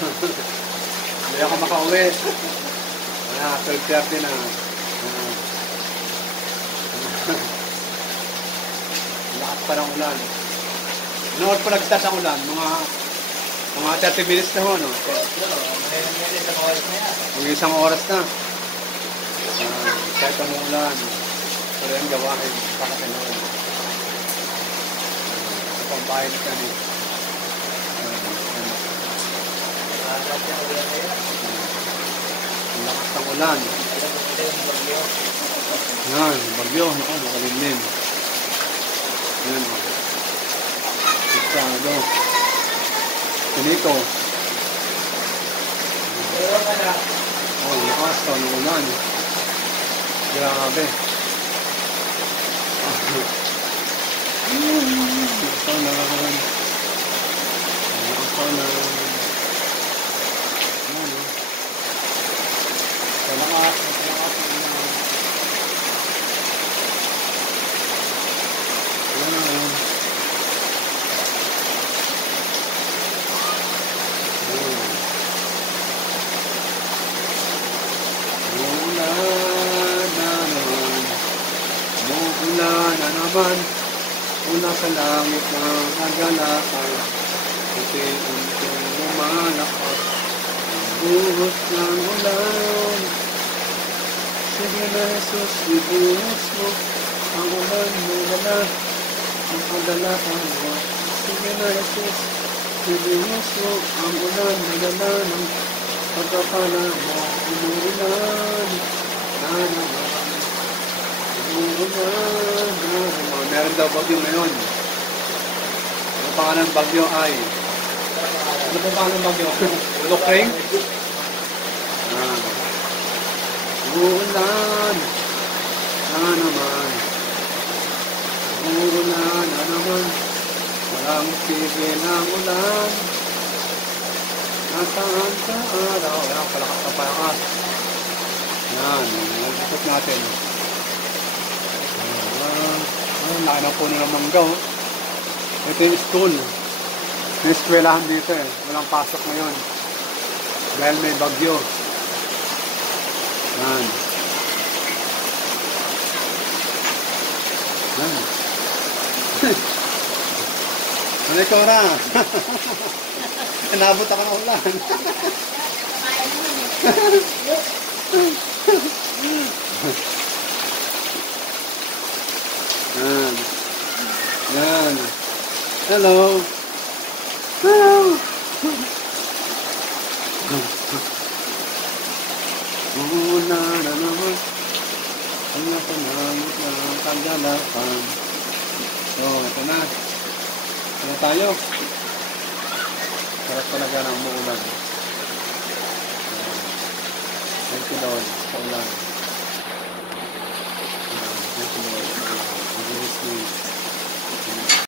Hindi ako makauwi. Wala, 12:30 na. Lakas pa ng ulan. Noon pa nag-start ang ulan? Mga 30 minutes na ho, no? Mga isang oras na. Kahit ang ulan. Pero yung gawain, pakatinuan. Sa pambahin kami. Ang lakas ng ulan. Yan, bagyo. Naku, makalimlim. Yan, o. Masyado. Ganito. Oh, lakas ng ulan. Grabe. Nakasalan. Nakasalan. Salamat. Umuulan na naman. Una sa langit ng kagalakan. Unti-unting lumalakas. Buhos ng ulan. Sige na Jesus, ibuhos mo ang ulan mo wala ang kagalakan mo. Sige na Jesus, ibuhos mo ang ulan mo wala ng pagkakala mo. Umuulan na naman. Umuulan na naman. Meron daw bagyo ngayon. Ang pangalan ng bagyo ay ano po pangalan ng bagyo? Lukring? Umuulan na naman. Umuulan na naman. Walang tigil ang ulan. Nasaan sa araw? Ayan, palakas na palakas. Yan, nagpapot natin. Laki na puno ng mangga. Ito yung school. May eskwelahan dito eh. Walang pasok ngayon. Dahil may bagyo. Yan. Yan. Ano ikaw na? Inabot ako ng ulan. Yan. Yan. Hello. Hello. Umuulan na naman. Ang nasa langit ng kagalakan. So, ito na. Ano tayo? Sarap talaga ng umuulan. Thank you Lord sa ulan. Thank you Lord. In Jesus' name.